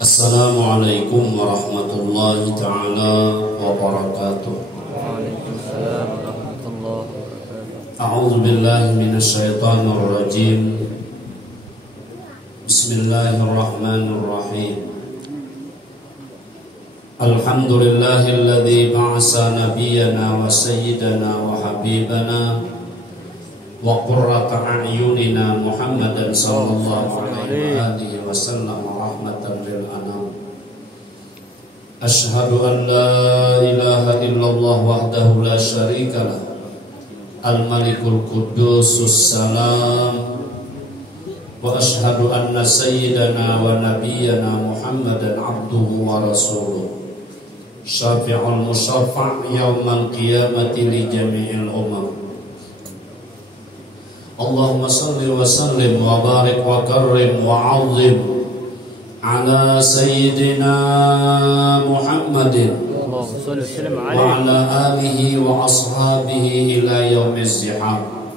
Assalamualaikum warahmatullahi ta'ala wabarakatuh. Waalaikumsalam warahmatullahi wabarakatuh. A'udzu billahi minasyaitonir rajim. Bismillahirrahmanirrahim. Alhamdulillahilladzi ba'asa nabiyyana wa sayyidana wa habibana wa qurrata a'yunina Muhammadan sallallahu alaihi wasallam rahmatan lil anam. Ashhadu an la ilaha illallah wahdahu la syarikalah al-malikul qudusus salam wa ashhadu anna sayyidana wa nabiyyana Muhammadan abduhu wa rasuluh syafi'ul musyaffa' yaumal qiyamati li jami'il umam. Allahumma salli wa sallim wa barik wa karrim wa 'azzim ala sayyidina Muhammadin wa ala alihi wa ashabihi ila yaumiz ziham.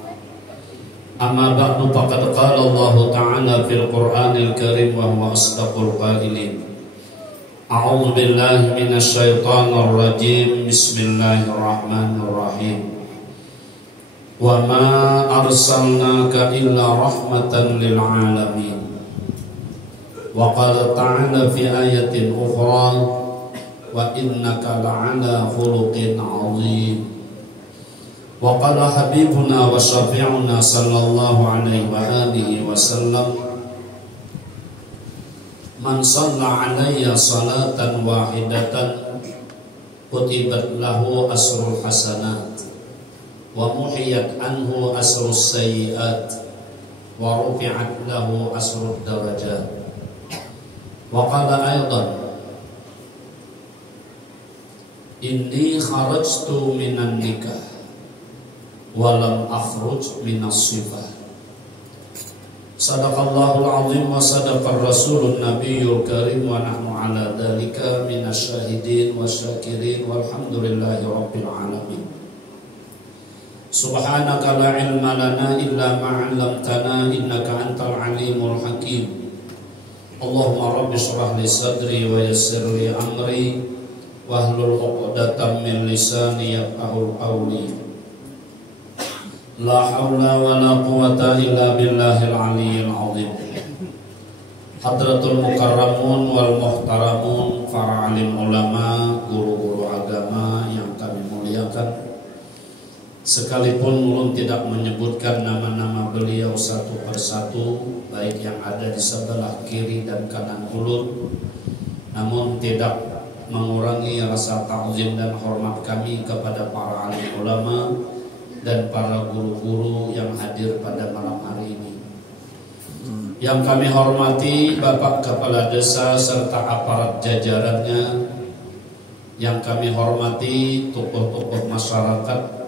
Amma ba'du, faqad qala Allah ta'ala fil Qur'anil Karim wa huwa asdaqul qailin. A'udzu billahi minasy syaithanir rajim. Bismillahirrahmanirrahim. Wa ma arsalnaka illa rahmatan lil alamin. Wa qala ta'ala fi ayatin ukhra wa innaka la'ala khuluqin 'azim. Wa qala habibuna wa syafi'una sallallahu alaihi wa alihi wasallam, man shalla alayya salatan wahidatan kutibat lahu asrul hasanat wa muhiyat anhu asrus sayyiat wa rufi'at lahu asrud darajat. Wa qala aydan, inni kharajtu minan nikah wa lam akhruj minas sifah. Sadaqallahul azim wa sadaqar rasulun nabiyyul karim wa nahnu ala dhalika minasyahidin wa syakirin walhamdulillahi rabbil alamin. Subhanaka la ilma lana illa ma 'allamtana innaka antal alimul hakim. Allahumma rabbi shrah li sadri wa yassir li amri wahlul 'uqdatam min lisani yafqahu qawli. La haula wa la quwwata illa billahil aliyyil azim. Hadratul mukarramun wal muhtaramun, para alim ulama, guru-guru agama yang kami muliakan. Sekalipun ulun tidak menyebutkan nama-nama beliau satu persatu, baik yang ada di sebelah kiri dan kanan ulun, namun tidak mengurangi rasa ta'zim dan hormat kami kepada para alim ulama dan para guru-guru yang hadir pada malam hari ini. Yang kami hormati Bapak Kepala Desa serta aparat jajarannya, yang kami hormati tokoh-tokoh masyarakat,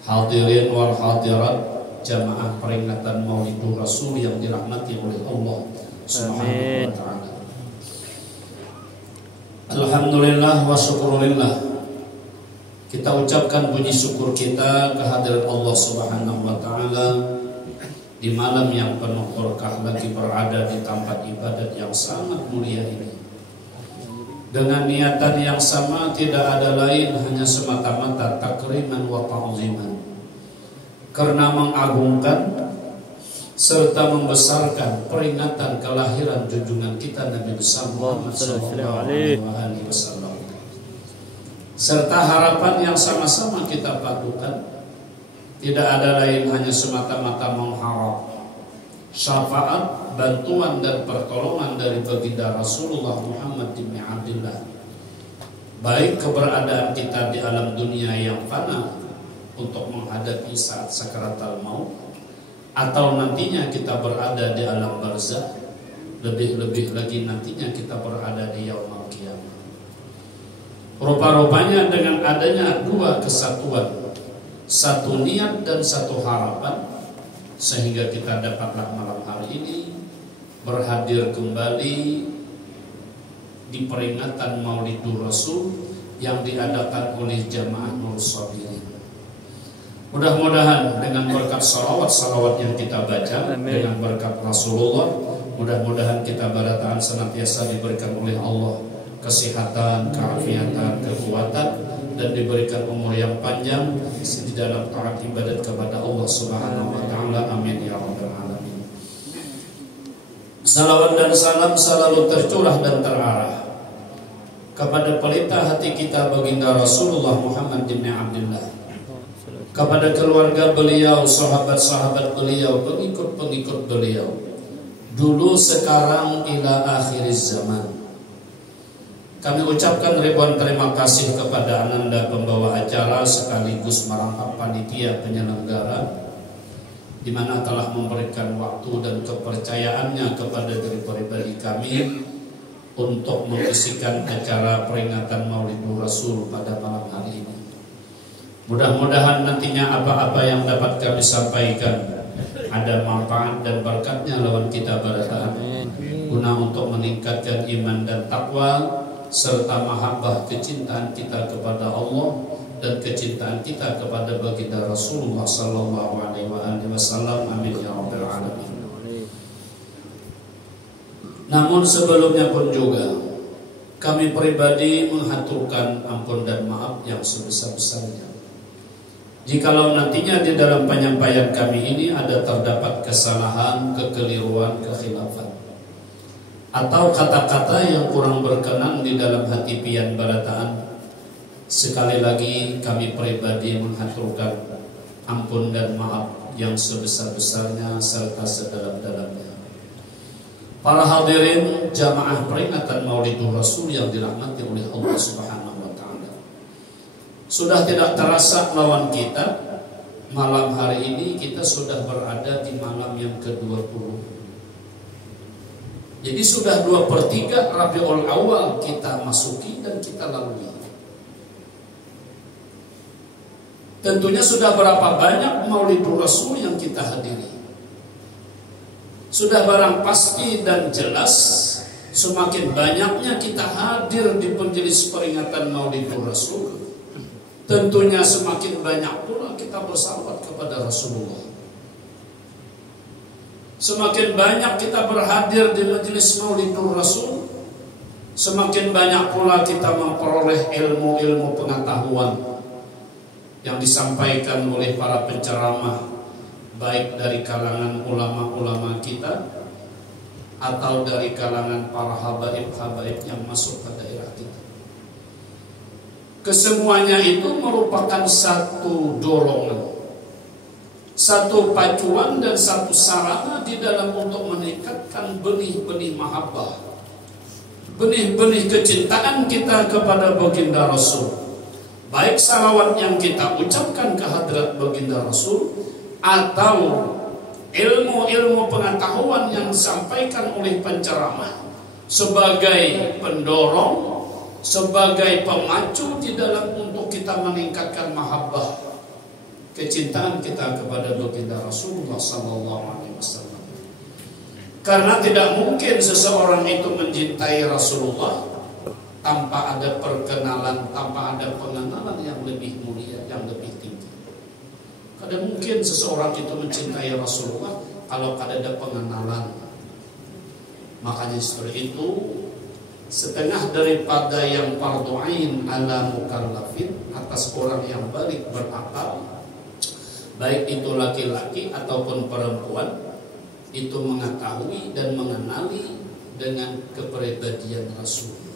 hadirin wal hadirat, jamaah peringatan Maulidur Rasul yang dirahmati oleh Allah Subhanahu wa taala. Alhamdulillah wa syukurillah. Kita ucapkan puji syukur kita kehadirat Allah Subhanahu wa taala di malam yang penuh berkah lagi berada di tempat ibadat yang sangat mulia ini. Dengan niatan yang sama, tidak ada lain hanya semata-mata takriman wa ta'ziman, karena mengagungkan serta membesarkan peringatan kelahiran junjungan kita Nabi besar Muhammad sallallahu alaihi wasallam, serta harapan yang sama-sama kita padukan. Tidak ada lain hanya semata-mata mengharap syafaat, bantuan dan pertolongan dari baginda Rasulullah Muhammad bin Abdullah, baik keberadaan kita di alam dunia yang fana untuk menghadapi saat sakaratul maut, atau nantinya kita berada di alam barzakh, lebih-lebih lagi nantinya kita berada di yaumul qiyamah. Rupa-rupanya dengan adanya dua kesatuan, satu niat dan satu harapan, sehingga kita dapatlah malam hari ini berhadir kembali di peringatan Maulidur Rasul yang diadakan oleh jamaah Nur Sabirin. Mudah-mudahan dengan berkat salawat yang kita baca, dengan berkat Rasulullah, Mudah-mudahan kita barataan senantiasa diberikan oleh Allah kesehatan, keafiatan, kekuatan, dan diberikan umur yang panjang di dalam taat ibadat kepada Allah Subhanahu wa taala. Amin ya rabbal alamin. Salawat dan salam selalu tercurah dan terarah kepada pelita hati kita baginda Rasulullah Muhammad bin Abdullah, kepada keluarga beliau, sahabat-sahabat beliau, pengikut-pengikut beliau, dulu, sekarang, ila akhiriz zaman. Kami ucapkan ribuan terima kasih kepada Ananda pembawa acara sekaligus merangkap panitia penyelenggara, di mana telah memberikan waktu dan kepercayaannya kepada diri pribadi kami untuk mengisikan acara peringatan Maulidur Rasul pada malam hari ini. Mudah-mudahan nantinya apa-apa yang dapat kami sampaikan ada manfaat dan berkatnya lawan kita barataan, guna untuk meningkatkan iman dan takwa serta mahabbah kecintaan kita kepada Allah dan kecintaan kita kepada baginda Rasulullah sallallahu alaihi wasallam. Amin ya rabbal alamin. Namun sebelumnya pun juga kami pribadi menghaturkan ampun dan maaf yang sebesar-besarnya jikalau nantinya di dalam penyampaian kami ini ada terdapat kesalahan, kekeliruan, kekhilafan atau kata-kata yang kurang berkenan di dalam hati pian barataan. Sekali lagi kami pribadi menghaturkan ampun dan maaf yang sebesar-besarnya serta sedalam-dalamnya. Para hadirin jamaah peringatan Maulidur Rasul yang dirahmati oleh Allah Subhanahu wa taala. Sudah tidak terasa lawan kita, malam hari ini kita sudah berada di malam yang ke-20. Jadi sudah 2/3 Rabiul Awal kita masuki dan kita lalui. Tentunya sudah berapa banyak Maulidur Rasul yang kita hadiri. Sudah barang pasti dan jelas semakin banyaknya kita hadir di majelis peringatan Maulidur Rasul, tentunya semakin banyak pula kita bersalawat kepada Rasulullah. Semakin banyak kita berhadir di majelis Maulidur Rasul, semakin banyak pula kita memperoleh ilmu-ilmu pengetahuan yang disampaikan oleh para penceramah, baik dari kalangan ulama-ulama kita atau dari kalangan para habaib-habaib yang masuk ke daerah kita. Kesemuanya itu merupakan satu dorongan, satu pacuan dan satu sarana di dalam untuk meningkatkan benih-benih mahabbah, benih-benih kecintaan kita kepada baginda Rasul. Baik salawat yang kita ucapkan ke hadrat baginda Rasul atau ilmu-ilmu pengetahuan yang disampaikan oleh penceramah sebagai pendorong, sebagai pemacu di dalam untuk kita meningkatkan mahabbah kecintaan kita kepada baginda Rasulullah sallallahu alaihi wasallam. Karena tidak mungkin seseorang itu mencintai Rasulullah tanpa ada perkenalan, tanpa ada pengenalan yang lebih mulia, yang lebih tinggi. Tidak mungkin seseorang itu mencintai Rasulullah kalau tidak ada pengenalan. Makanya seperti itu, setengah daripada yang fardu ain ala mukallafin, atas orang yang balik berakal, baik itu laki-laki ataupun perempuan, itu mengetahui dan mengenali dengan kepribadian Rasul.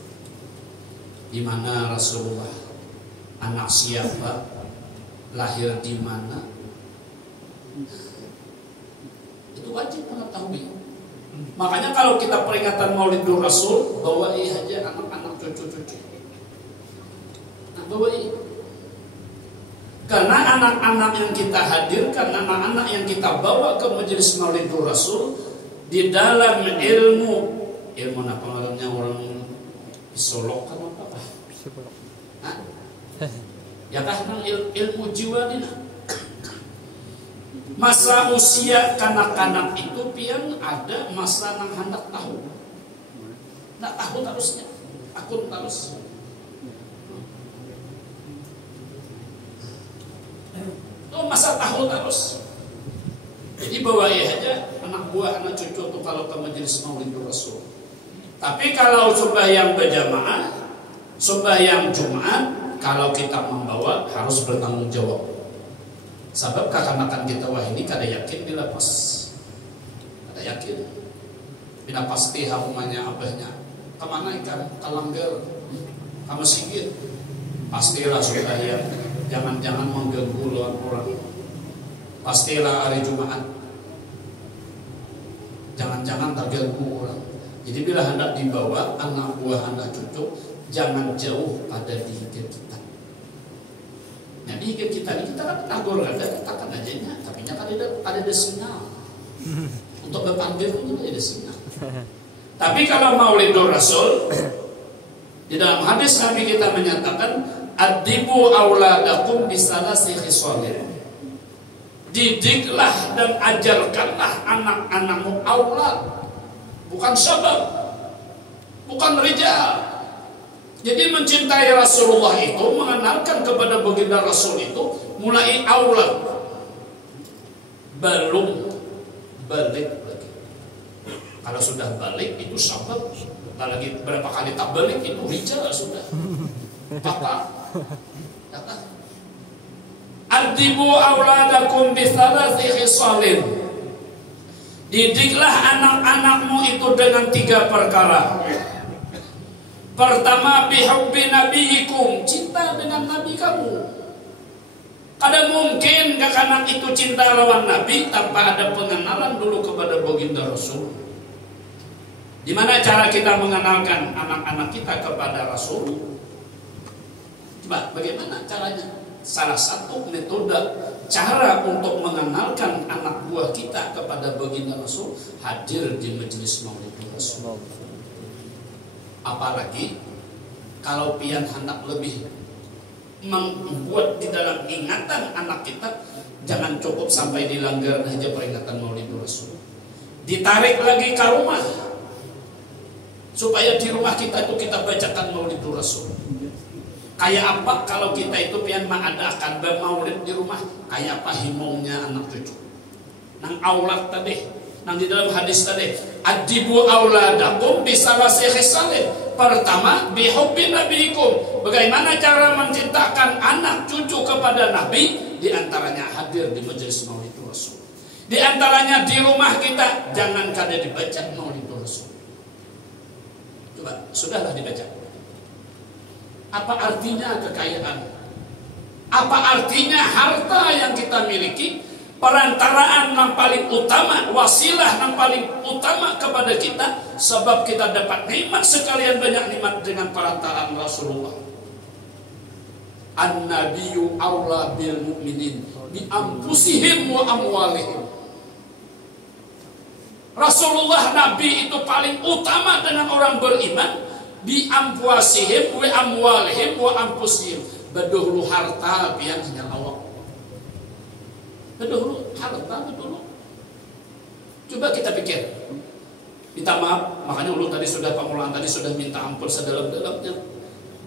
Di mana Rasulullah, anak siapa, lahir di mana, itu wajib mengetahui. Makanya kalau kita peringatan Maulidur Rasul, bawahi aja anak-anak cucu-cucu. Nah, bawahi. Karena anak-anak yang kita hadirkan, anak-anak yang kita bawa ke majelis Maulidur Rasul, di dalam ilmu apa namanya orang psikolog kan apa? Hah? Ya kan ilmu jiwa ini. Masa usia kanak-kanak itu pian ada masa nang hendak tahu. Nak tahu terusnya. Akun terus. Oh, masa tahu terus. Jadi bawain aja anak buah, anak cucu tuh kalau ke majelis Maulid Rasul. Tapi kalau sembahyang berjamaah, sembahyang Jumat, kalau kita membawa harus bertanggung jawab. Sebab kekanak kita wah ini kada yakin dilepas, kada yakin. Bila pasti harumannya abahnya kemana ikan kalangger, kamu sigit, pastilah sembahyang. Jangan-jangan mengganggu orang. Pastilah hari Jumat. Jangan-jangan terganggu orang. Jadi bila hendak dibawa anak buah anak cucu, jangan jauh pada diri kita. Nah di kita ini kita kan tagur kan, katakan aja nya, tapi nya kan ada sinyal. Untuk berpanggil pun ada sinyal. Tapi kalau Maulidur Rasul, di dalam hadis Nabi kita menyatakan, adibu auladakum bisalasi khisalin. Didiklah dan ajarkanlah anak-anakmu aulad, bukan syabab, bukan rijal. Jadi mencintai Rasulullah itu, mengenalkan kepada baginda Rasul itu mulai aulad, belum balik lagi. Kalau sudah balik itu syabab, lagi berapa kali tak balik itu rijal sudah. Papa, kata adibu auladakum bisalasi khisalin. Didiklah anak-anakmu itu dengan 3 perkara. Pertama, bihubbi nabiyikum, cinta dengan nabi kamu. Kada mungkin anak itu cinta lawan nabi tanpa ada pengenalan dulu kepada baginda Rasul. Di mana cara kita mengenalkan anak-anak kita kepada Rasul? Coba, bagaimana caranya? Salah satu metode cara untuk mengenalkan anak buah kita kepada baginda Rasul, hadir di majelis Maulid Rasul. Apalagi kalau pian hendak lebih membuat di dalam ingatan anak kita, jangan cukup sampai dilanggar saja peringatan Maulid Rasul. Ditarik lagi ke rumah, supaya di rumah kita itu kita bacakan Maulid Rasul. Kayak apa kalau kita itu pian mengadakan bermaulid di rumah? Kayak apa himaunya anak cucu? Nang aulad tadi, nang di dalam hadis tadi, adibu auladakum bisalasi khisalin. Pertama, bihubbi nabiyikum. Bagaimana cara mencintakan anak cucu kepada Nabi? Di antaranya hadir di majelis Maulid Rasul. Di antaranya di rumah kita, jangan kada dibaca Maulid Rasul. Coba, sudahlah dibaca. Apa artinya kekayaan? Apa artinya harta yang kita miliki? Perantaraan yang paling utama, wasilah yang paling utama kepada kita, sebab kita dapat nikmat sekalian banyak nikmat dengan perantaraan Rasulullah. An-nabiyyu aula bil mu'minin bi anfusihim wa amwalihim. Rasulullah Nabi itu paling utama dengan orang beriman. Bi amwasihim wa amwalihim wa anfusihim. Bedahulu harta pian hanya awak. Bedahulu harta bedahulu. Coba kita pikir. Minta maaf, makanya ulun tadi sudah pengulangan tadi sudah minta ampun sedalam-dalamnya.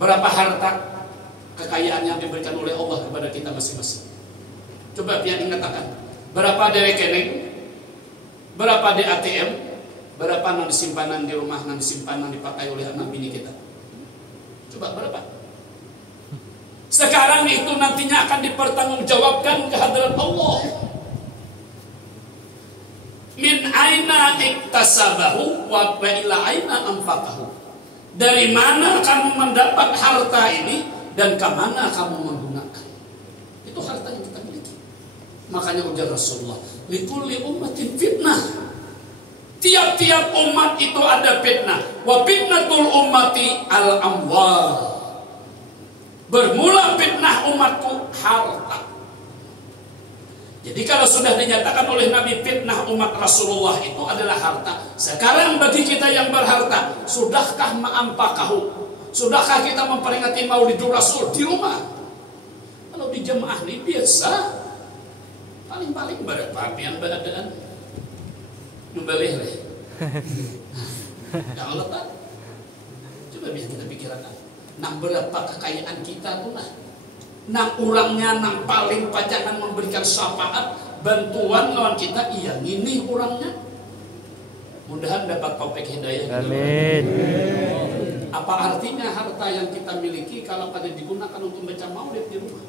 Berapa harta kekayaan yang diberikan oleh Allah kepada kita masing-masing? Coba pian ingatakan. Berapa di rekening? Berapa di ATM? Berapa nang simpanan di rumah, nang simpanan dipakai oleh anak bini kita? Coba berapa? Sekarang itu nantinya akan dipertanggungjawabkan ke hadirat Allah. Min aina iktasabahu wa ila aina anfaqahu. Dari mana kamu mendapat harta ini dan ke mana kamu menggunakan? Itu harta yang kita miliki. Makanya ujar Rasulullah, likulli ummatin fitnah. Tiap-tiap umat itu ada fitnah. Wa fitnatul ummati al-amwal. Bermula fitnah umatku harta. Jadi kalau sudah dinyatakan oleh Nabi fitnah umat Rasulullah itu adalah harta. Sekarang bagi kita yang berharta, sudahkah ma'ampakahu? Sudahkah kita memperingati Maulidur Rasul di rumah? Kalau di jemaah ini biasa, paling-paling berapa yang beradaan? Nubelih leh. Jangan letak. Coba biar kita pikirkan. Nang berapa kekayaan kita tuh lah. Nang urangnya nang paling pajangan memberikan syafaat bantuan lawan kita, iya ini orangnya. Mudahan dapat topik hidayah. Amin. Apa artinya harta yang kita miliki kalau pada digunakan untuk baca maulid di rumah?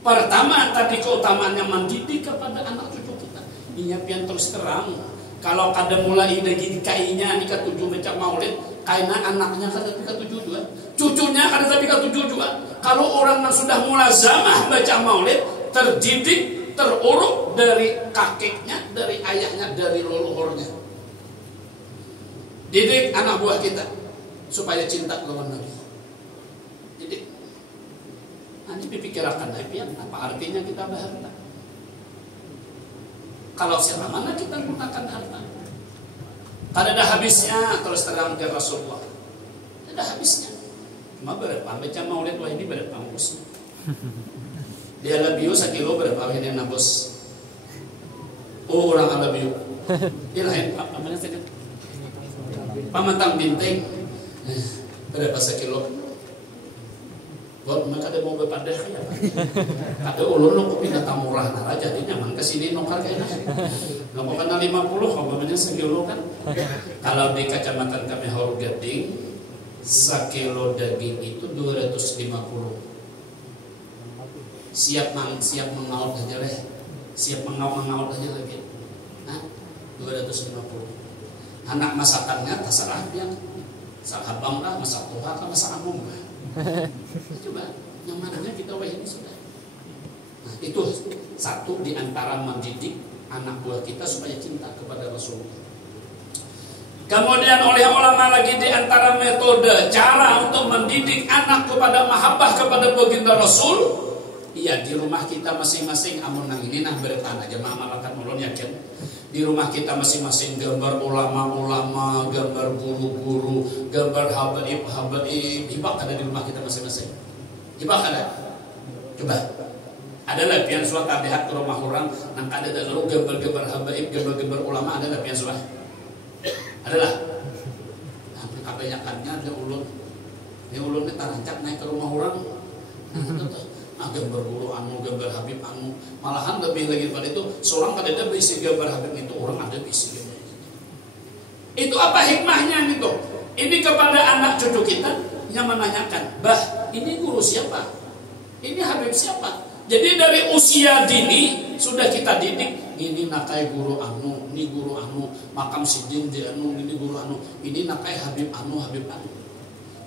Pertama tadi keutamaannya mendidik kepada anak cucu kita. Iya pian terus terang. Kalau kada mulai dari kainya nikah tujuh baca maulid, karena anaknya kada nikah tujuh juga, cucunya kada nikah tujuh juga. Kalau orang yang sudah mulazamah baca maulid, terdidik, teruruk dari kakeknya, dari ayahnya, dari leluhurnya. Didik anak buah kita supaya cinta lawan Nabi. Didik. Nanti dipikirkan apa artinya kita berharta. Kalau siapa mana kita gunakan harta. Kada ada habisnya terus terang ke Rasulullah. Tidak ada habisnya. Cuma berapa baca maulid wah ini berapa bosnya. Dia labiu sekilo berapa ini nabos. Oh orang alabiu. Dia lain apa namanya tadi? Pamatang binting. Berapa sekilo? Buat mereka ada mau berpadah ya. Ada ulun lo pindah tamurah nara jadi nyaman kesini nongkar kayaknya. Nongkar kena 50 kabarnya sekilo kan. Kalau di kecamatan kami Haur Gading sekilo daging itu 250. Siap mengaut aja leh. Siap mengaut aja lagi. Nah, 250. Anak masakannya terserah yang salah bang lah, masak tuha lah, masak amum lah. Coba yang mananya kita wah ini sudah. Nah, itu satu di antara mendidik anak buah kita supaya cinta kepada Rasulullah. Kemudian oleh ulama lagi di antara metode cara untuk mendidik anak kepada mahabbah kepada baginda Rasul. Iya di rumah kita masing-masing amun nang ini nah beretan aja malakat ulun yakin. Di rumah kita masing-masing gambar ulama-ulama, gambar guru-guru, gambar habaib, ibak ada di rumah kita masing-masing. Ibak ada? Coba. Ada lah pian surat tabihat ke rumah orang, nang ada dulu gambar-gambar habaib, gambar-gambar ulama ada lah pian surat. Adalah. Nah, kebanyakannya ada ulun. Ini ulun ini tarancak naik ke rumah orang. Gambar guru anu, gambar habib anu, malahan lebih lagi daripada itu seorang ada berisi gambar habib itu, orang ada berisi gambar itu. Apa hikmahnya gitu? Ini kepada anak cucu kita yang menanyakan, bah ini guru siapa? Ini habib siapa? Jadi dari usia dini sudah kita didik. Ini nakai guru anu, ini guru anu, makam sidin di anu, ini guru anu, ini nakai habib anu, habib anu.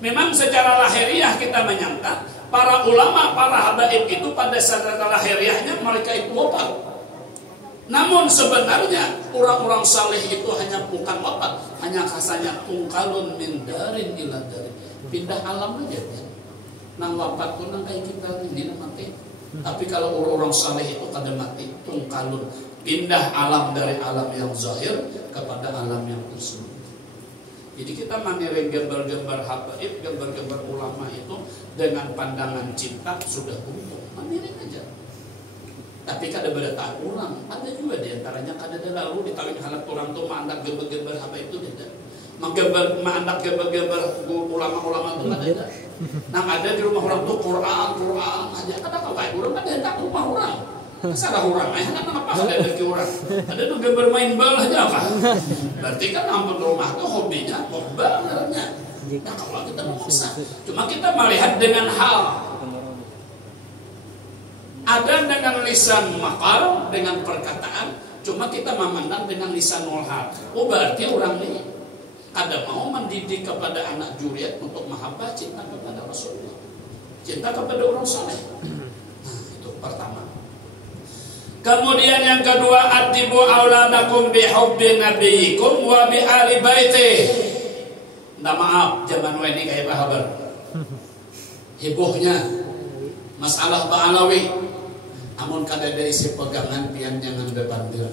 Memang secara lahiriah kita menyangka para ulama, para habaib itu pada secara lahiriahnya mereka itu wafat. Namun sebenarnya orang-orang saleh itu hanya bukan wafat, hanya kasanya tungkalun min darin ila darin. Pindah alam aja kan. Nang wafat pun nang kayak kita ini mati. Tapi kalau orang-orang saleh itu kada mati, tungkalun pindah alam dari alam yang zahir kepada alam yang tersembunyi. Jadi kita meniru gambar-gambar habaib, gambar-gambar ulama itu dengan pandangan cinta sudah untung, meniru aja. Tapi kada berita orang, ada juga diantaranya kada ada lalu ditawin halak orang tuh mandak gambar-gambar habaib itu tidak. Mandak gambar-gambar ulama-ulama itu ada. Nah ada di rumah orang tuh Quran aja. Kada kau kayak orang kada hendak rumah orang. Salah orang, kenapa ada lagi orang? Ada tuh gambar main bola aja apa? Berarti kan ampun rumah tuh hobinya bobalnya. Nah kalau kita memaksa, cuma kita melihat dengan hal. Ada dengan lisan makal, dengan perkataan, cuma kita memandang dengan lisan hal. Oh berarti orang ini ada mau mendidik kepada anak juriat untuk mahabbah cinta kepada Rasulullah, cinta kepada orang saleh. Nah itu pertama. Kemudian yang kedua, atibu auladakum bihubbi nabiyikum wa bi ali baitih. Minta maaf, zaman ini kayak apa kabar? Hebohnya masalah Ba'alawi. Namun kada ada isi pegangan pian jangan bebandir.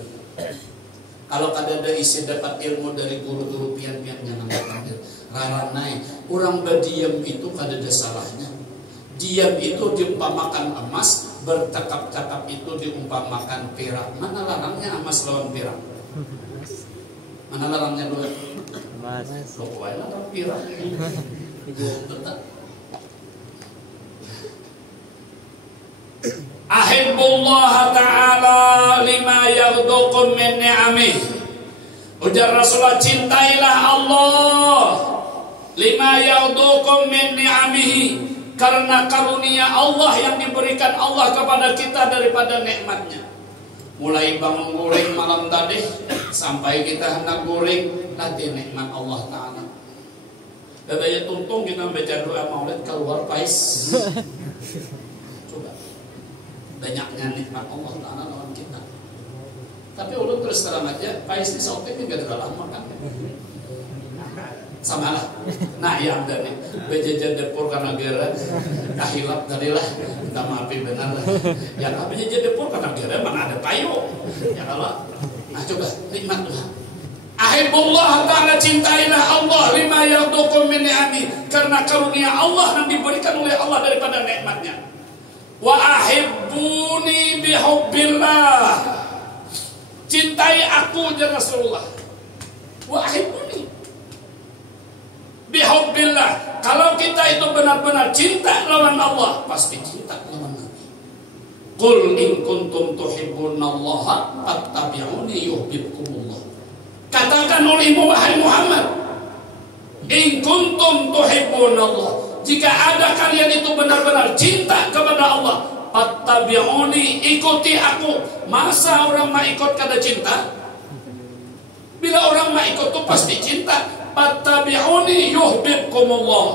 Kalau kada ada isi dapat ilmu dari guru-guru pian jangan bebandir. Raranai, orang berdiam itu kada ada salahnya. Diam itu diumpamakan emas, bercakap-cakap itu diumpamakan perak. Mana larangnya emas lawan perak? Mana larangnya dua? Emas. Lokal atau perak? ahibbullah ta'ala lima yaghdukum min ni'amih. Ujar Rasulullah, cintailah Allah lima yaghdukum min ni'amihi, karena karunia Allah yang diberikan Allah kepada kita daripada nikmatnya. Mulai bangun goreng malam tadi sampai kita hendak goreng, nanti nikmat Allah Ta'ala. Dadanya tuntung kita baca doa maulid keluar pais. Coba banyaknya nikmat Allah Ta'ala lawan kita. Tapi ulun terus terang aja, pais di sautek ini gak ada lama kan. Sama lah. Nah yang dari bejajan depur karena geran kahilap tadilah kita maafin benar lah. Yang bejajan depur karena geran mana ada payu. Ya kalau nah coba nikmat lah. Ahibbullah ta'ala, cintailah Allah lima yaghdukum min ni'ami, karena karunia Allah yang diberikan oleh Allah daripada nikmatnya. Wa ahibbuni bihubbillah, cintai aku ya Rasulullah. Wa ahibbuni bihubbillah, kalau kita itu benar-benar cinta lawan Allah, pasti cinta lawan Nabi. Qul in kuntum tuhibbunallaha fattabi'uni yuhibbukumullah. Katakan olehmu wahai Muhammad, in kuntum tuhibbunallah, jika ada kalian itu benar-benar cinta kepada Allah, fattabi'uni, ikuti aku. Masa orang mau ikut kada cinta? Bila orang mau ikut itu pasti cinta. Fattabi'uni yuhibbukumullah.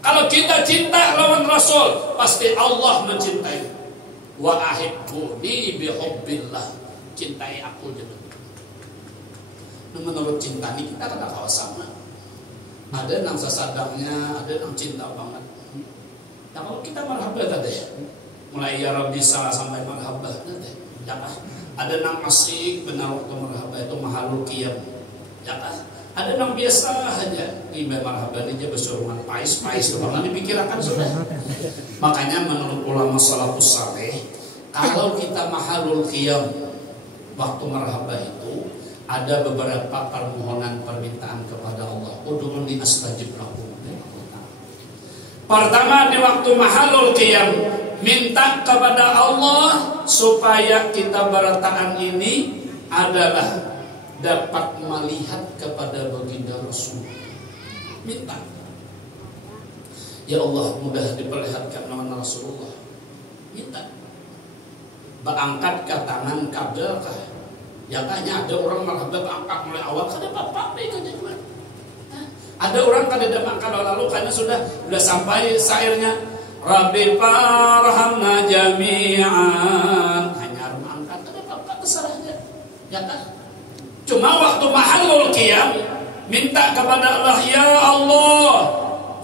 Kalau kita cinta lawan Rasul, pasti Allah mencintai. Wa ahibbuni bihubbillah, cintai aku juga. Menurut cinta ini kita kada kawa sama. Ada yang sesadangnya, ada yang cinta banget. Nah kalau kita marhabah tadi, mulai ya Rabbi salah sampai marhabah tadi, ya kan? Ada yang asik benar waktu marhabah itu mahalul qiyam, ya kan? Ada yang biasa aja, ibadah marhabah ini aja bersurungan pais banget dipikirkan sudah. Makanya menurut ulama salafus saleh, kalau kita mahalul qiyam waktu marhabah itu, ada beberapa permohonan permintaan kepada Allah. Ud'uni astajib lakum. Pertama, di waktu mahalul qiyam, minta kepada Allah supaya kita berataan ini adalah dapat melihat kepada baginda Rasul. Minta, ya Allah, mudah diperlihatkan nama Rasulullah. Minta, berangkat ke tangan kabel kah? Ya kayaknya ada orang marhabah angkat mulai awal kada apa-apa kayaknya cuma. Ada orang kada ada makan lalu karena sudah sampai sairnya Rabbi farhamna jami'an, hanya angkat kada apa-apa kesalahannya. Ya kan? Cuma waktu mahalul qiyam minta kepada Allah, ya Allah,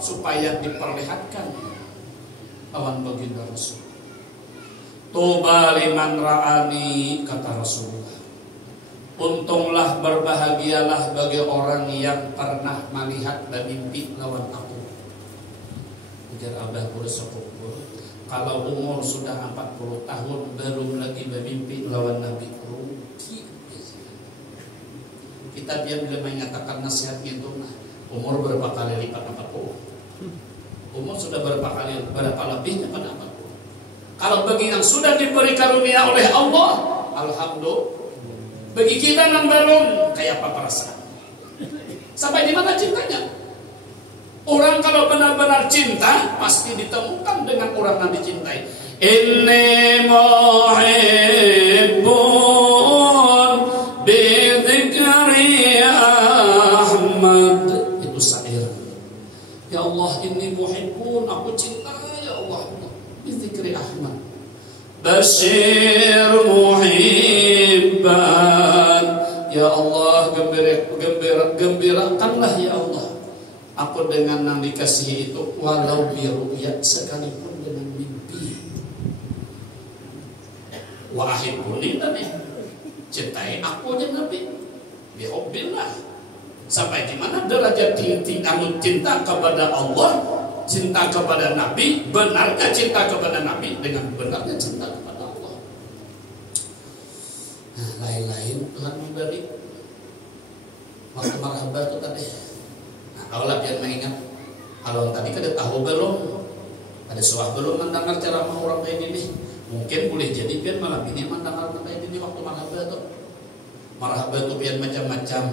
supaya diperlihatkan lawan baginda Rasul. Tuba liman ra'ani, kata Rasulullah. Untunglah, berbahagialah bagi orang yang pernah melihat dan mimpi lawan aku. Ujar Abah Bursakukur, kalau umur sudah 40 tahun belum lagi bermimpi lawan Nabi, rugi. Kita dia bila menyatakan nasihat itu, nah, umur berapa kali lipat 40? Umur sudah berapa lebihnya pada 40? Kalau bagi yang sudah diberi karunia oleh Allah, alhamdulillah. Bagi kita yang belum, kayak apa perasaan? Sampai di mana cintanya? Orang kalau benar-benar cinta, pasti ditemukan dengan orang yang dicintai. Inni muhibbun bidzikri Ahmad. Itu syair. Ya Allah, inni muhibbun, aku cinta ya Allah bidzikri Ahmad. Basyir muhibban, ya Allah, gembirakanlah ya Allah aku dengan yang dikasihi itu, walau biru'yat, sekalipun dengan mimpi. Wa ahibbuni, cintai aku aja Nabi bihubbillah. Sampai di mana derajat tinggi cinta kepada Allah, cinta kepada Nabi, benarnya cinta kepada Nabi dengan benarnya cinta kepada Allah. Nah, lain-lain Tuhan memberi waktu marhabah itu tadi. Nah, kalau biar mengingat, kalau tadi kada tahu belum, ada suah belum mendengar ceramah orang kayak ini, Mungkin boleh jadi pian malam ini mandang kayak ini waktu marhaba tuh. Marhaba tuh pian macam-macam.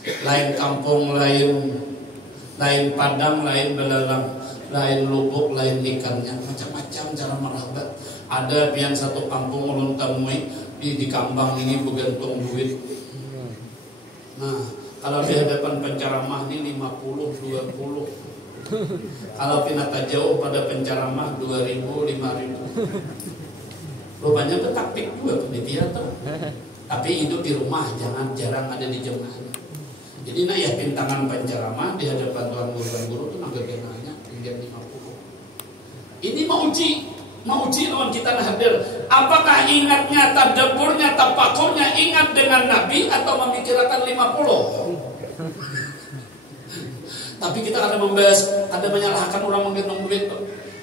Lain kampung, lain padang, lain belalang, lain lubuk, lain ikannya, macam-macam cara marhaba. Ada pian satu kampung ulun temui di kambang ini bergantung duit. Nah, kalau di hadapan penceramah ini 50, 20. Kalau pinata jauh pada penceramah 2.000, 5.000. Rupanya itu taktik juga penitia tuh. Tapi itu di rumah, jarang ada di jemaah. Jadi nak yakin tangan penceramah di hadapan tuan guru itu nangga genanya tinggal 50. Ini mau uji lawan kita nah hadir. Apakah ingatnya, tadaburnya, tafakurnya ingat dengan Nabi atau memikirkan 50? Tapi kita ada membahas, ada menyalahkan orang menggendong duit.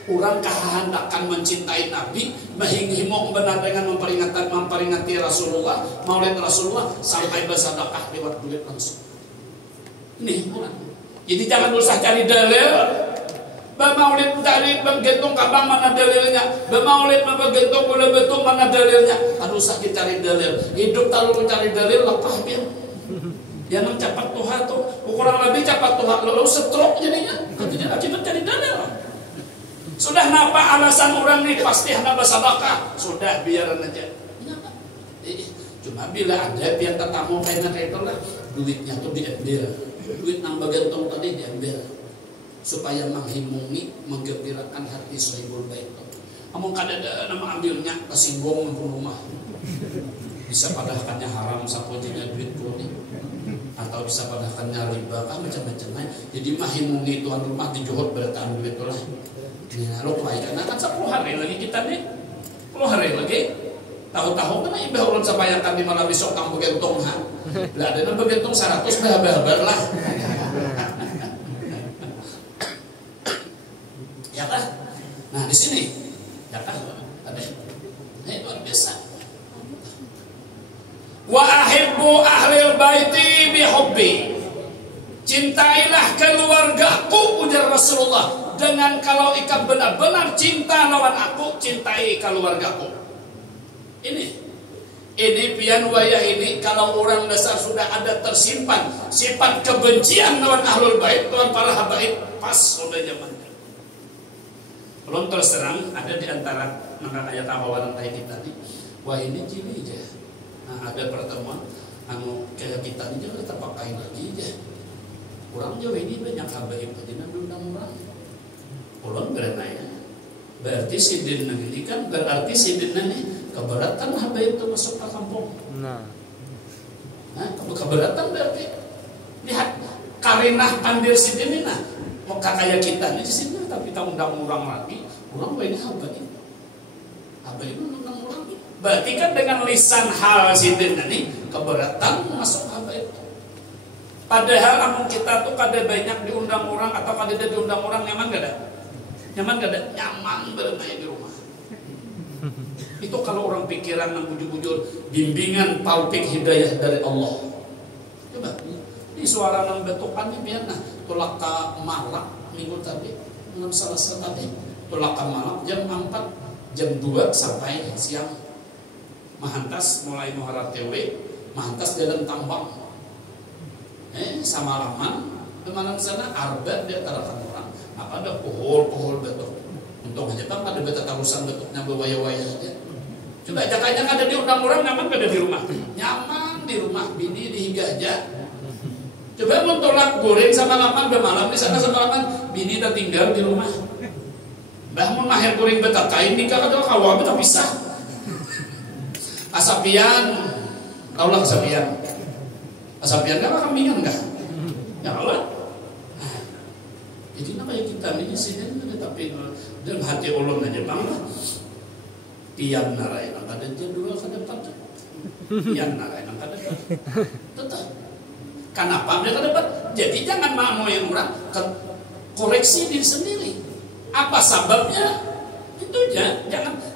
Orang kehendakan mencintai Nabi, menghimok benar dengan memperingati Rasulullah, maulid Rasulullah sampai bersedekah lewat duit langsung. Ini orang. Jadi jangan usah cari dalil. Bermaulid cari bergantung kabang mana dalilnya. Bermaulid bergantung boleh betul mana dalilnya. Aduh sakit cari dalil. Hidup terlalu cari dalil lepah biar. Ya nang capat Tuhan tuh ukuran lebih capat Tuhan lalu stroke jadinya. Tidak kita cari dalil. Sudah napa alasan orang nih pasti hendak bersedekah. Sudah biaran aja. Cuma bila ada pian tetamu kayaknya kayak itulah duitnya tuh diambil. Duit nang bagantung tadi diambil supaya menghimungi, menggembirakan hati sahibul bait. Among kadada nama ambilnya kesinggung ke rumah. Bisa padahkannya haram sapojinya duit kuning. Atau bisa padahkannya riba kan macam-macam. Jadi menghimungi tuan rumah dijohot beratan duit itulah. Ya, lo kebaikan kan 10 hari lagi kita nih 10 hari lagi tahu-tahu kan ibadah ulun sampaikan di malam besok kamu begentung ha lah ada yang begentung 100 babar lah ya kan. Nah di sini ya kan ada ini luar biasa. Wa ahibbu ahlil baiti bihubbi, cintailah keluargaku ujar Rasulullah dengan kalau ikat benar-benar cinta lawan aku, cintai keluargaku. Ini pian wayah ini kalau orang dasar sudah ada tersimpan sifat kebencian lawan ahlul bait, lawan para habaib, pas sudah zaman. Belum terus terang ada di antara maka ayat awalan kayak kita nih. Wah ini gini aja. Nah, ada pertemuan kayak kita ini jangan kita pakai lagi aja. Orang Jawa ini banyak habaib aja undang orang. Ulun berenaya. Berarti sidin ini kan berarti sidin ini keberatan habaib itu masuk ke kampung. Nah, keberatan berarti lihat karinah pandir sidin ini nah. Mau kayak kita ini di sini tapi kita undang orang lagi. Orang ini habaib. Habaib undang orang. Berarti kan dengan lisan hal sidin ini keberatan masuk habaib. Padahal namun kita tuh kada banyak diundang orang atau kada diundang orang nyaman gak ada? Nyaman gak ada? Nyaman bermain di rumah. Itu kalau orang pikiran yang bujur-bujur bimbingan taufik hidayah dari Allah. Coba ini suara nang betukan ini biar nah tolak ke malak minggu tadi malam Selasa tadi tolak ke malak jam 4 jam 2 sampai siang mahantas mulai muharat tewe mahantas jalan tambang sama laman kemarin sana arbat di antara orang apa ada pohon betul untuk aja bang ada beta tarusan bentuknya berwaya-waya aja. Coba jakanya ada diundang orang nyaman ada di rumah nyaman di rumah bini dihiga aja. Coba mau tolak goreng sama laman bermalam di sana sama laman bini udah tinggal di rumah. Bah mau mahir goreng beta kain nikah ada kawan beta pisah. Asapian taulah asapian kan kambingan enggak? Ya Allah. Jadi namanya kita ini sini tapi dalam hati ulun aja bang lah. Tiang narai nang kada jadul kada dapat. Tiang narai nang kada dapat. Tetap. Kenapa mereka dapat? Jadi jangan mau yang orang koreksi diri sendiri. Apa sebabnya? Itu aja.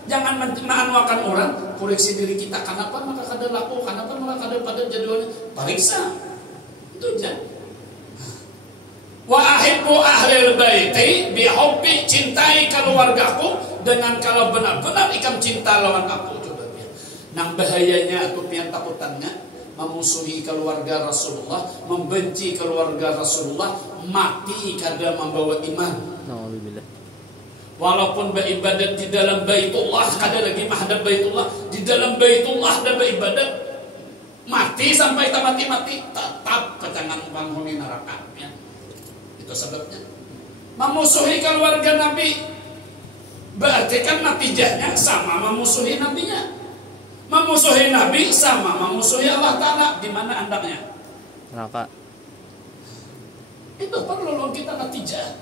Jangan menganuakan orang koreksi diri kita. Kenapa maka kada laku? Kenapa maka kada pada jadwalnya? Periksa. Itu aja. Wa ahibbu ahlil baiti bihubbi, cintai keluargaku dengan kalau benar-benar ikam cinta lawan aku coba pian. Nang bahayanya atau pian takutannya memusuhi keluarga Rasulullah, membenci keluarga Rasulullah, mati kada membawa iman. Alhamdulillah. Walaupun beribadat di dalam Baitullah, kada lagi menghadap Baitullah, di dalam Baitullah ada beribadat, mati sampai mati tetap kecangan penghuni neraka. Ya. Itu sebabnya. Memusuhi keluarga Nabi berarti kan natijahnya sama memusuhi nabinya. Memusuhi Nabi sama memusuhi Allah Ta'ala. Di mana andaknya? Neraka. Itu perlu kita natijah.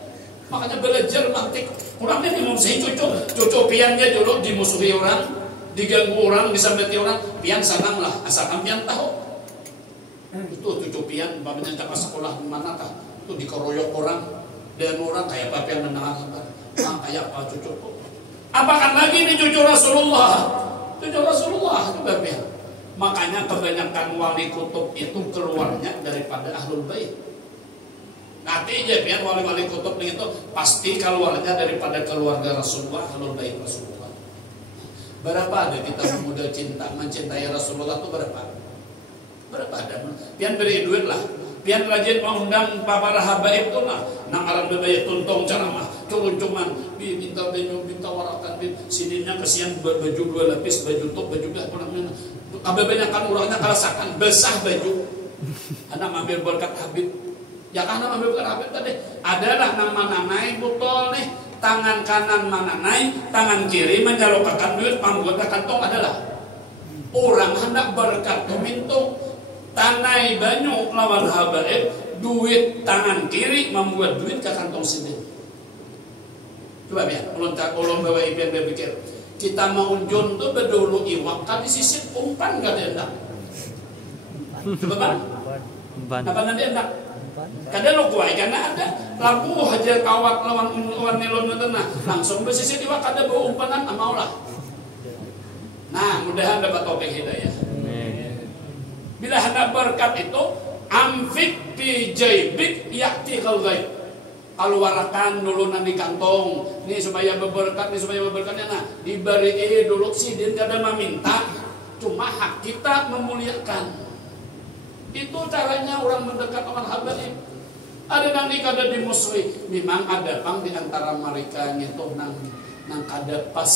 Makanya belajar mantik. Kurangnya dimusuhi cucu piannya dulu dimusuhi orang, diganggu orang, disambeti orang. Pian sanang lah, asalkan pian tahu. Itu cucu pian, bapaknya cakap sekolah di mana kah? Itu dikeroyok orang. Dan orang kayak apa pian mendengar kayak apa cucuku. Apakan lagi ini cucu Rasulullah? Cucu Rasulullah itu bapak. Makanya kebanyakan wali kutub itu keluarnya daripada ahlul bait. Nanti aja pian wali-wali kutub itu pasti keluarnya daripada keluarga Rasulullah, ahlul bait Rasulullah. Berapa ada kita pemuda cinta mencintai Rasulullah itu berapa? Berapa ada? Pian beri duit lah. Pian rajin mengundang para habaib itu lah. Nang aran bebaya tuntong ceramah. Cuman minta baju, minta warakan, sininya kesian baju 2 lapis, baju top, baju gak kurangnya. Kebanyakan orangnya kerasakan besar baju. Anak ambil berkat Habib. Ya karena ambil berkat Habib tadi. Adalah nama nanai botol nih. Tangan kanan mananai, tangan kiri menyalurkan duit, pambuat kantong adalah orang hendak berkat minto tanai banyak lawan habaib, duit tangan kiri membuat duit ke kantong sendiri. Coba ya, ulun bawa ipian berpikir, kita mau unjun tuh berdulu iwak kali sisit umpan gak diendak. Coba bang, apa nanti endak? Kadang lo kuai karena ada lampu hajar kawat lawan nilon nah langsung bersisit iwak kada bawa umpanan amaulah. Nah, mudahan dapat topik hidayah. Bila hendak berkat itu amfik fi jaibik yakti kal ghaib. Keluarkan dulu nanti kantong. Nih supaya berberkat, nih supaya berberkatnya. Nah, diberi dulu sih dia kada meminta. Cuma hak kita memuliakan. Itu caranya orang mendekat orang habaib. Ada nanti kada dimusuhi. Memang ada pang di antara mereka itu nang kada pas.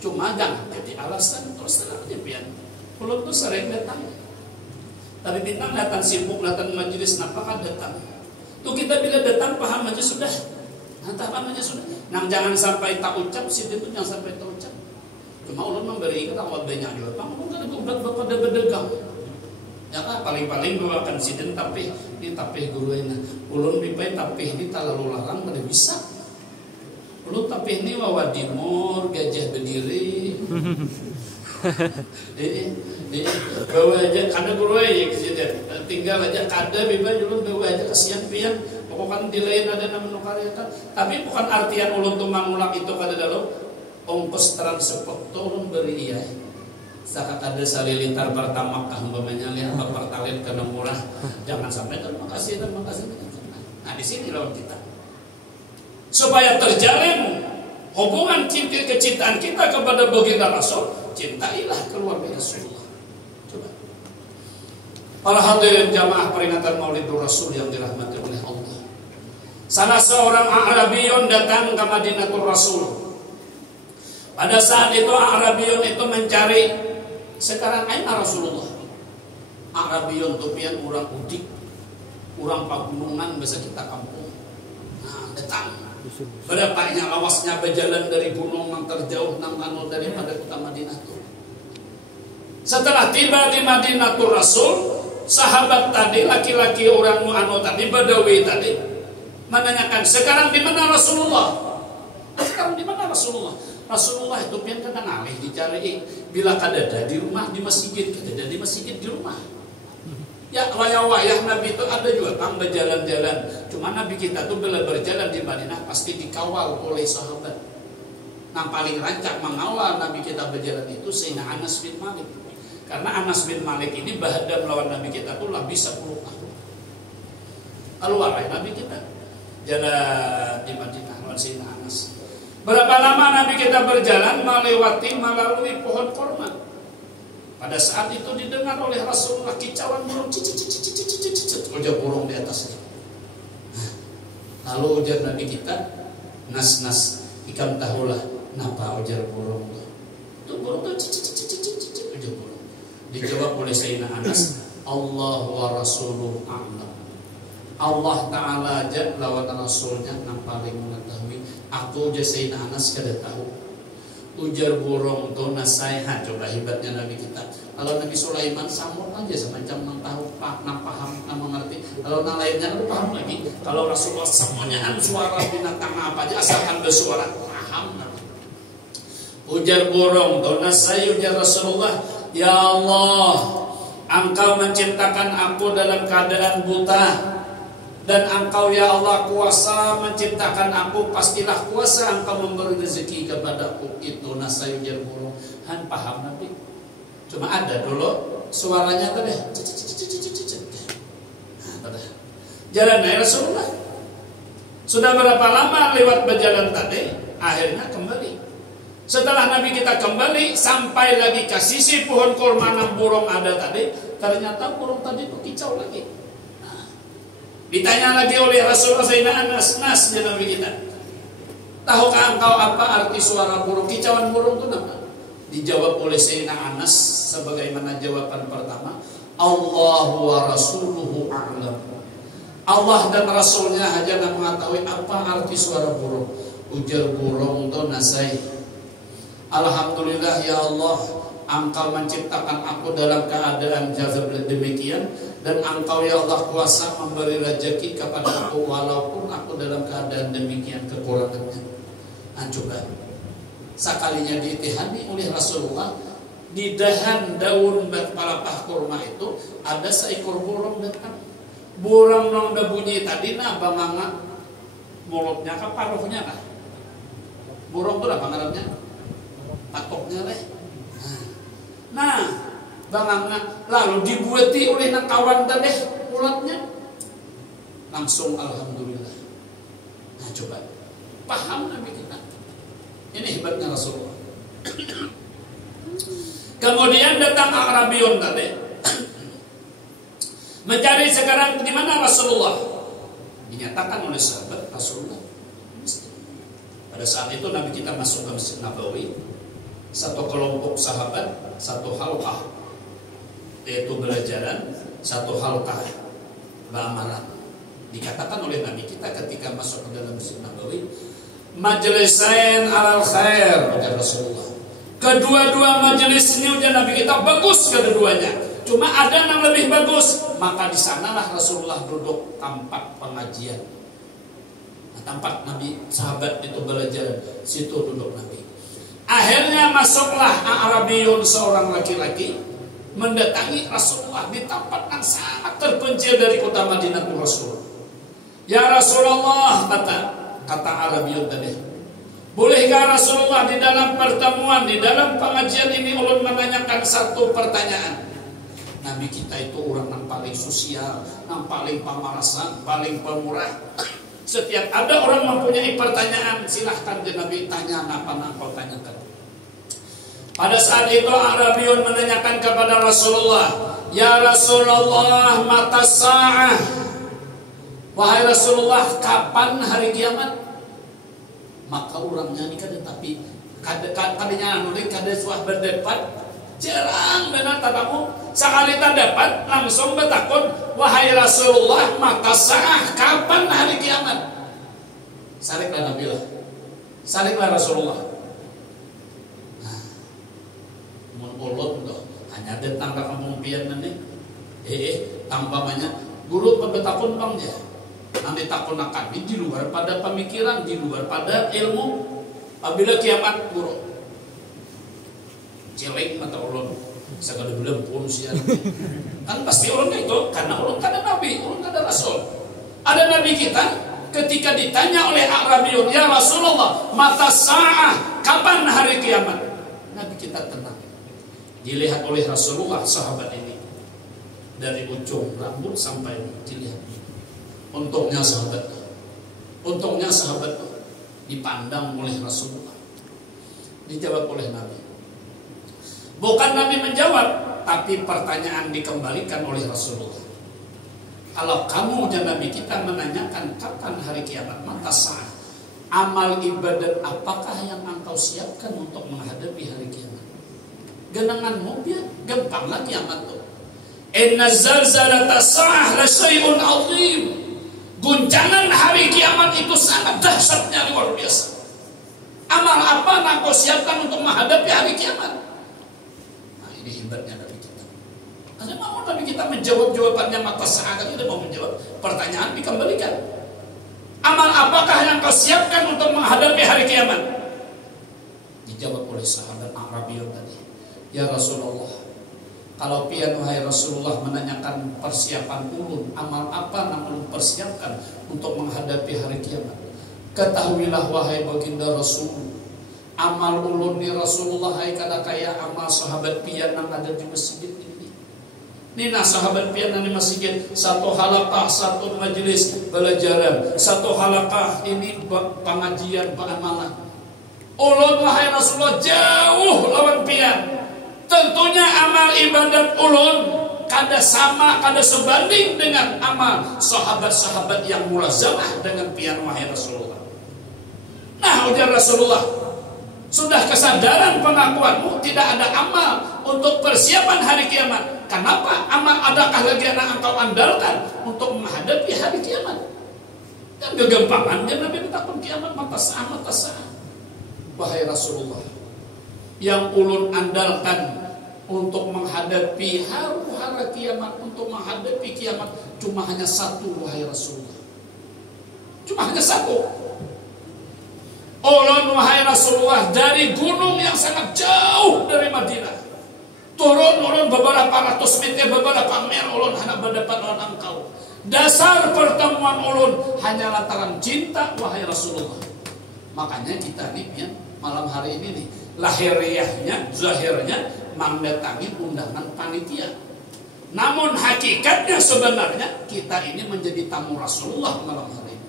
Cuma jangan jadi alasan terus terang aja pian. Pulau tuh sering datang. Tadi bintang datang sibuk, datang majelis napa datang. Tuh kita bila datang paham aja sudah. Nah, paham aja sudah. Nang jangan sampai tak ucap sih itu jangan sampai tak ucap. Cuma ulun memberi kita awal banyak juga. Pang ulun kada buat pada berdagang. Ya kan paling-paling bawakan sidin tapi ini tapi gurunya. Ulun bipai tapi ini terlalu larang pada bisa. Ulun tapi ini wawa dimur gajah berdiri. Bawa aja kada guru aja sidin. Tinggal aja kada bipai ulun bawa aja kasihan pian. Pokoknya di lain ada nama nukaryakan. Tapi bukan artian ulun tuh mangulak itu kada dalam ongkos transport tuh ulun beri iya. Saka kada salilintar pertama kah umpamanya lihat apa pertalite kena murah. Jangan sampai terima kasih. Nah di sini lawan kita. Supaya terjalin hubungan cinta kecintaan kita kepada baginda Rasul, cintailah keluarga Rasulullah. Coba. Para hadirin jamaah peringatan Maulidur Rasul yang dirahmati oleh Allah. Salah seorang Arabiyun datang ke Madinatul Rasul. Pada saat itu Arabiyun itu mencari sekarang aina Rasulullah. Arabiyun itu pian orang udik, orang pagunungan bahasa kita kampung. Nah, datang. Berapanya lawasnya berjalan dari gunung yang terjauh nang anu daripada kota Madinah itu. Setelah tiba di Madinatul Rasul, sahabat tadi laki-laki orang anu tadi Badawi tadi menanyakan, sekarang di mana Rasulullah? Sekarang di mana Rasulullah? Rasulullah itu pian kadang alih dicari. Bila kadada di rumah di masjid, kadada di masjid di rumah. Ya wayah-wayah Nabi itu ada juga kang berjalan-jalan. Cuma Nabi kita tuh bila berjalan di Madinah pasti dikawal oleh sahabat. Yang paling rancak mengawal Nabi kita berjalan itu Sayyidina Anas bin Malik. Karena Anas bin Malik ini bahada melawan Nabi kita tuh lebih 10 tahun. Keluar Nabi kita jalan di Madinah lawan Sayyidina Anas. Berapa lama Nabi kita berjalan melalui pohon korma. Pada saat itu didengar oleh Rasulullah kicauan burung, ujar burung di atasnya. Lalu ujar Nabi kita, nas ikam tahulah, napa ujar burung itu burung itu ujar burung. Dijawab oleh Sayyidina Anas, Allah wa Rasuluh a'lam. Allah Ta'ala aja lawan Rasulnya yang paling mengetahui. Aku aja Sayyidina Anas kada tahu. Ujar burung itu nasihat. Coba hebatnya Nabi kita. Kalau Nabi Sulaiman samur aja semacam tahu paham, mengerti. Kalau lainnya lu paham lagi. Kalau Rasulullah semuanya suara binatang apa aja asalkan bersuara paham. Ujar burung itu nasihat. Ujar Rasulullah, ya Allah, Engkau menciptakan aku dalam keadaan buta. Dan Engkau ya Allah kuasa menciptakan aku, pastilah kuasa Engkau memberi rezeki kepadaku. Itu nasayujar burung. Han paham Nabi. Cuma ada dulu suaranya tadi. Jalan naik Rasulullah. Sudah berapa lama lewat berjalan tadi? Akhirnya kembali. Setelah Nabi kita kembali sampai lagi ke sisi pohon kurma yang burung ada tadi, ternyata burung tadi itu kicau lagi. Ditanya lagi oleh Rasulullah Sayyidina Anas, ya Nabi kita, tahukah engkau apa arti suara burung? Kicauan burung itu apa? Dijawab oleh Sayyidina Anas sebagaimana jawaban pertama, Allahu wa Rasuluhu a'lam. Allah dan Rasulnya hanya yang mengetahui apa arti suara burung. Ujar burung itu nasai, Alhamdulillah ya Allah, Engkau menciptakan aku dalam keadaan jazab demikian, dan Engkau ya Allah kuasa memberi rezeki kepada aku walaupun aku dalam keadaan demikian kekurangannya. Nah coba, sekalinya ditihani oleh Rasulullah, di dahan daun palapah kurma itu ada seekor burung datang. Burung yang udah bunyi tadi nah banganga mulutnya ke paruhnya lah. Burung itu apa ngarannya? Patoknya leh. Nah, banganga lalu dibuati oleh kawan tadi ulatnya. Langsung alhamdulillah. Nah, coba paham Nabi kita. Ini hebatnya Rasulullah. Kemudian datang Arabiyun tadi. Mencari sekarang di mana Rasulullah. Dinyatakan oleh sahabat Rasulullah. Pada saat itu Nabi kita masuk ke Masjid Nabawi. Satu kelompok sahabat, satu halqah, yaitu belajaran, satu halqah ba'amalan. Dikatakan oleh Nabi kita ketika masuk ke dalam Masjid Nabawi, majlisain alal khair, kata Rasulullah. Kedua-dua majelis ini ujar Nabi kita bagus kedua-duanya. Cuma ada yang lebih bagus, maka di sanalah Rasulullah duduk tempat pengajian. Nah, tempat Nabi sahabat itu belajar, situ duduk Nabi. Akhirnya masuklah Arabiyun seorang laki-laki mendatangi Rasulullah di tempat yang sangat terpencil dari kota Madinah Rasul. Ya Rasulullah, kata Arabiyun tadi, bolehkah Rasulullah di dalam pertemuan, di dalam pengajian ini ulun menanyakan satu pertanyaan? Nabi kita itu orang yang paling sosial, yang paling pamarasan, paling pemurah. Setiap ada orang mempunyai pertanyaan, silahkan Nabi tanya apa yang kau tanyakan. Pada saat itu Arabiyun menanyakan kepada Rasulullah, ya Rasulullah, mata sa'ah. Wahai Rasulullah, kapan hari kiamat? Maka orangnya ini kada tapi kadanya nulis kada suah berdebat, jarang benar tatamu. Sekali tak dapat langsung bertakun, wahai Rasulullah, mata sa'ah, kapan hari kiamat? Sariklah Nabi lah, sariklah Rasulullah. Nah, mulut hanya ada tangga kampung pian nanti. Tampamanya guru bertakun bang ya. Nanti takun akan di luar pada pemikiran, di luar pada ilmu. Apabila kiamat guru jelek mata ulun. Saya kada belum pun sian. Kan pasti ulun itu karena ulun kada nabi, ulun kada rasul. Ada nabi kita ketika ditanya oleh Arabiyun, ya Rasulullah, mata sa'ah, kapan hari kiamat? Nabi kita tenang. Dilihat oleh Rasulullah sahabat ini dari ujung rambut sampai dilihat. Untungnya sahabat dipandang oleh Rasulullah. Dijawab oleh Nabi. Bukan Nabi menjawab, tapi pertanyaan dikembalikan oleh Rasulullah. Kalau kamu dan Nabi kita menanyakan kapan hari kiamat, mata saat, amal ibadat apakah yang engkau siapkan untuk menghadapi hari kiamat? Genangan mobil, gampang lah kiamat tuh. Inna zalzalata sa'ah la syai'un 'azim. Guncangan hari kiamat itu sangat dahsyatnya, luar biasa. Amal apa yang kau siapkan untuk menghadapi hari kiamat? Nah, ini hebatnya Nabi kita. Karena mau Nabi kita menjawab jawabannya mata saat, kita mau menjawab pertanyaan dikembalikan. Amal apakah yang kau siapkan untuk menghadapi hari kiamat? Dijawab oleh sahabat Arabiyun tadi. Ya Rasulullah, kalau pian wahai Rasulullah menanyakan persiapan ulun, amal apa yang ulun persiapkan untuk menghadapi hari kiamat? Ketahuilah wahai baginda Rasul, amal ulun ni Rasulullah hai kada kaya amal sahabat pian yang ada di masjid ini. Nina sahabat pian yang di masjid, satu halaqah, satu majelis belajaran, satu halaqah ini pengajian beramalan. Ulun wahai Rasulullah jauh lawan pian. Tentunya amal ibadat ulun kada sama, kada sebanding dengan amal sahabat-sahabat yang mulazamah dengan pian wahai Rasulullah. Nah, ujar Rasulullah, sudah kesadaran pengakuanmu tidak ada amal untuk persiapan hari kiamat. Kenapa? Amal adakah lagi yang engkau andalkan untuk menghadapi hari kiamat? Dan kegampangan dia Nabi bertakun kiamat mata sah. Wahai Rasulullah, yang ulun andalkan untuk menghadapi hara kiamat, untuk menghadapi kiamat cuma hanya satu, wahai Rasulullah. Cuma hanya satu. Ulun wahai Rasulullah dari gunung yang sangat jauh dari Madinah, turun ulun beberapa ratus meter, beberapa mil ulun hendak berdepan dengan engkau. Dasar pertemuan ulun hanya lantaran cinta wahai Rasulullah. Makanya kita nih ya, malam hari ini nih, lahiriahnya, zahirnya mendatangi undangan panitia. Namun hakikatnya sebenarnya kita ini menjadi tamu Rasulullah malam hari ini.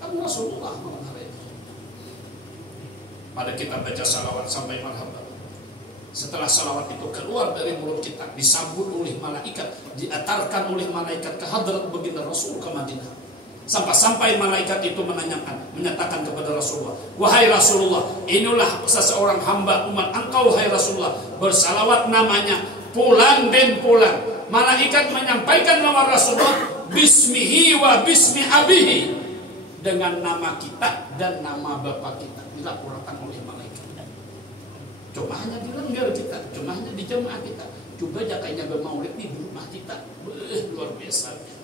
Tamu Rasulullah malam hari ini. Pada kita baca salawat sampai marhaban. Setelah salawat itu keluar dari mulut kita, disambut oleh malaikat, diantarkan oleh malaikat ke hadrat baginda Rasul ke Madinah. Sampai malaikat itu menyatakan kepada Rasulullah, wahai Rasulullah, inilah seseorang hamba umat engkau wahai Rasulullah, bersalawat namanya Fulan bin Fulan. Malaikat menyampaikan nama Rasulullah bismihi wa bismi abihi, dengan nama kita dan nama bapak kita, dilaporkan oleh malaikat. Cuma hanya di lengger kita, cuma hanya di jemaah kita. Coba jakainya bermaulid di rumah kita, luar biasa.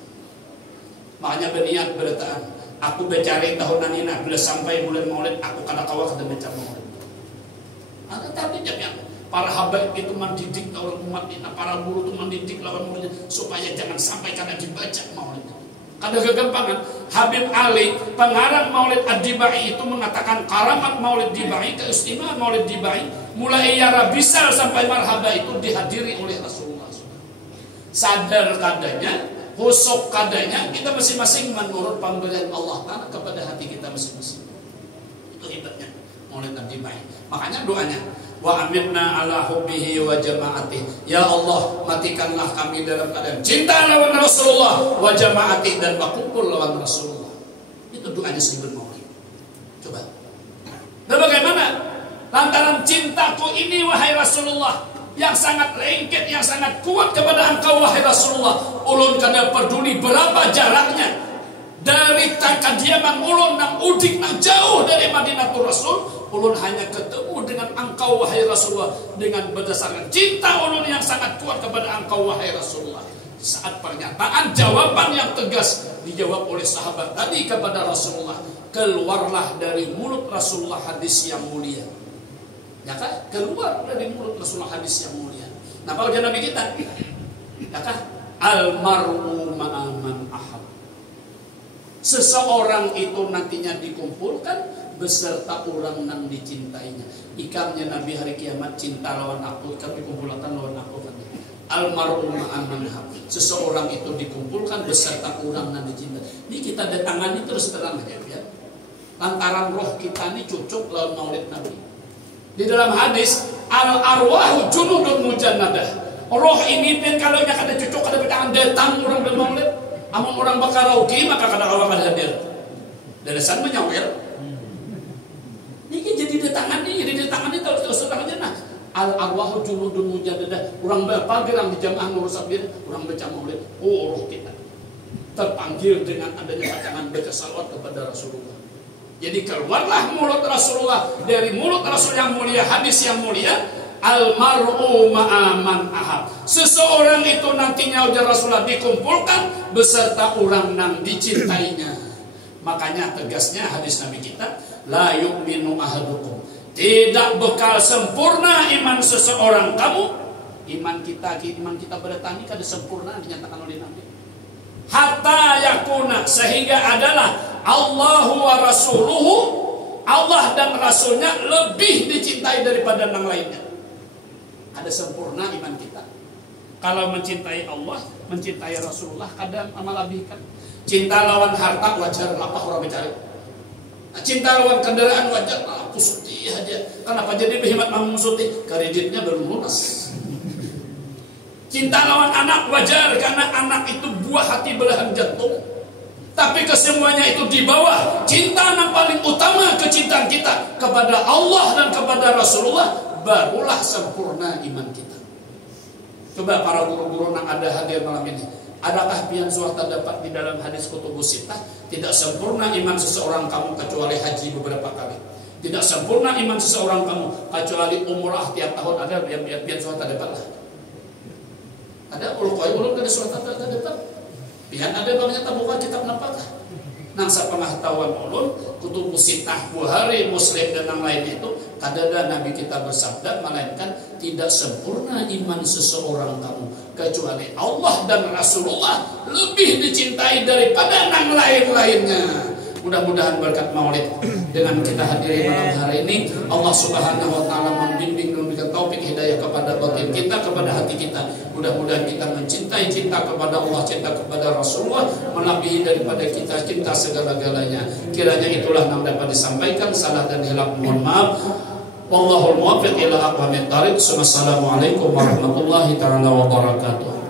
Makanya berniat berdataan, aku bercari tahunan ini, bila sampai bulan maulid aku kada kawal kada baca maulid. Ada tapi yang para habaib itu mendidik lawan umat ini, para guru itu mendidik lawan muridnya supaya jangan sampai kada dibaca maulid. Kada kegampangan. Habib Ali, pengarang Maulid Ad-Dibai itu mengatakan karamat Maulid Dibai, keistimewaan Maulid Dibai, mulai Yara Bisal sampai Marhaba itu dihadiri oleh Rasulullah. Sadar kadanya, husuk kadanya, kita masing-masing menurut pemberian Allah Ta'ala kepada hati kita masing-masing. Itu hebatnya Maulid Ad-Dibai. Makanya doanya, wa amirna ala hubbihi wa jama'ati. Ya Allah, matikanlah kami dalam keadaan cinta lawan Rasulullah wa jama'ati, dan berkumpul lawan Rasulullah. Itu doanya Sayyidul Maulid. Coba. Dan bagaimana? Lantaran cintaku ini wahai Rasulullah, yang sangat lengket, yang sangat kuat kepada engkau wahai Rasulullah, ulun kada peduli berapa jaraknya dari kediaman ulun nang udik nang jauh dari Madinatul Rasul, ulun hanya ketemu dengan engkau wahai Rasulullah dengan berdasarkan cinta ulun yang sangat kuat kepada engkau wahai Rasulullah. Saat pernyataan jawaban yang tegas dijawab oleh sahabat tadi kepada Rasulullah, keluarlah dari mulut Rasulullah hadis yang mulia. Ya kan? Keluar dari mulut Rasulullah hadis yang mulia. Nah, kalau Nabi kita, ya kan? Almar'u ma'aman ahab. Seseorang itu nantinya dikumpulkan beserta orang yang dicintainya. Ikamnya Nabi hari kiamat, cinta lawan aku, ikam dikumpulkan lawan aku. Almar'u ma'aman ahab. Seseorang itu dikumpulkan beserta orang yang dicintai. Ini kita datangani terus terang aja ya. Lantaran roh kita ini cocok lawan maulid Nabi. Di dalam hadis, al-arwahu junudun mujannadah. Roh ini pun kalau kada cocok kada pedang datang orang bermaulid. Amun orang bakaraoke maka kada awak kada hadir. Dari sana menyawir. Ini jadi datangan terus aja nah. Al-arwahu junudun mujannadah. Orang berpagi orang di jamaah ngurusak diri, orang baca maulid. Oh, roh kita terpanggil dengan adanya bacaan baca salawat kepada Rasulullah. Jadi keluarlah mulut Rasulullah, dari mulut Rasul yang mulia, hadis yang mulia, almar'u ma'aman ahab. Seseorang itu nantinya ujar Rasulullah dikumpulkan beserta orang yang dicintainya. Makanya tegasnya hadis Nabi kita, la yu'minu ahadukum. Tidak bekal sempurna iman seseorang kamu. Iman kita bertani kada sempurna dinyatakan oleh Nabi. Hatta yakuna, sehingga adalah Allahu wa rasuluhu, Allah dan Rasulnya lebih dicintai daripada yang lainnya. Ada sempurna iman kita. Kalau mencintai Allah, mencintai Rasulullah, kadang amalabihkan. Cinta lawan harta wajar, apa orang mencari. Cinta lawan kendaraan wajar, aku suti aja. Kenapa jadi berhemat mau suti? Kreditnya belum lunas. Cinta lawan anak wajar, karena anak itu buah hati belahan jantung. Tapi kesemuanya itu di bawah cinta yang paling utama, kecintaan kita kepada Allah dan kepada Rasulullah, barulah sempurna iman kita. Coba para guru-guru yang ada hadir malam ini, adakah pian suara dapat di dalam hadis kutubus sittah? Tidak sempurna iman seseorang kamu kecuali haji beberapa kali. Tidak sempurna iman seseorang kamu kecuali umrah tiap tahun. Ada pian suara dapat lah. Ada ulun kada surat dapat. Pian ada bangnya tabuka kitab napakah. Nang sapengetahuan ulun kutubus sittah Bukhari, Muslim dan yang lain itu kadada Nabi kita bersabda melainkan tidak sempurna iman seseorang kamu kecuali Allah dan Rasulullah lebih dicintai daripada yang lain-lainnya. Mudah-mudahan berkat maulid dengan kita hadiri malam hari ini, Allah Subhanahu wa taala membimbing dan memberikan taufik hidayah kepada batin kita, kepada hati kita. Mudah-mudahan kita mencintai cinta kepada Allah, cinta kepada Rasulullah melebihi daripada kita cinta segala-galanya. Kiranya itulah yang dapat disampaikan. Salah dan hilaf mohon maaf. Wallahul muwaffiq ila aqwamit thariq. Wassalamualaikum warahmatullahi taala wabarakatuh.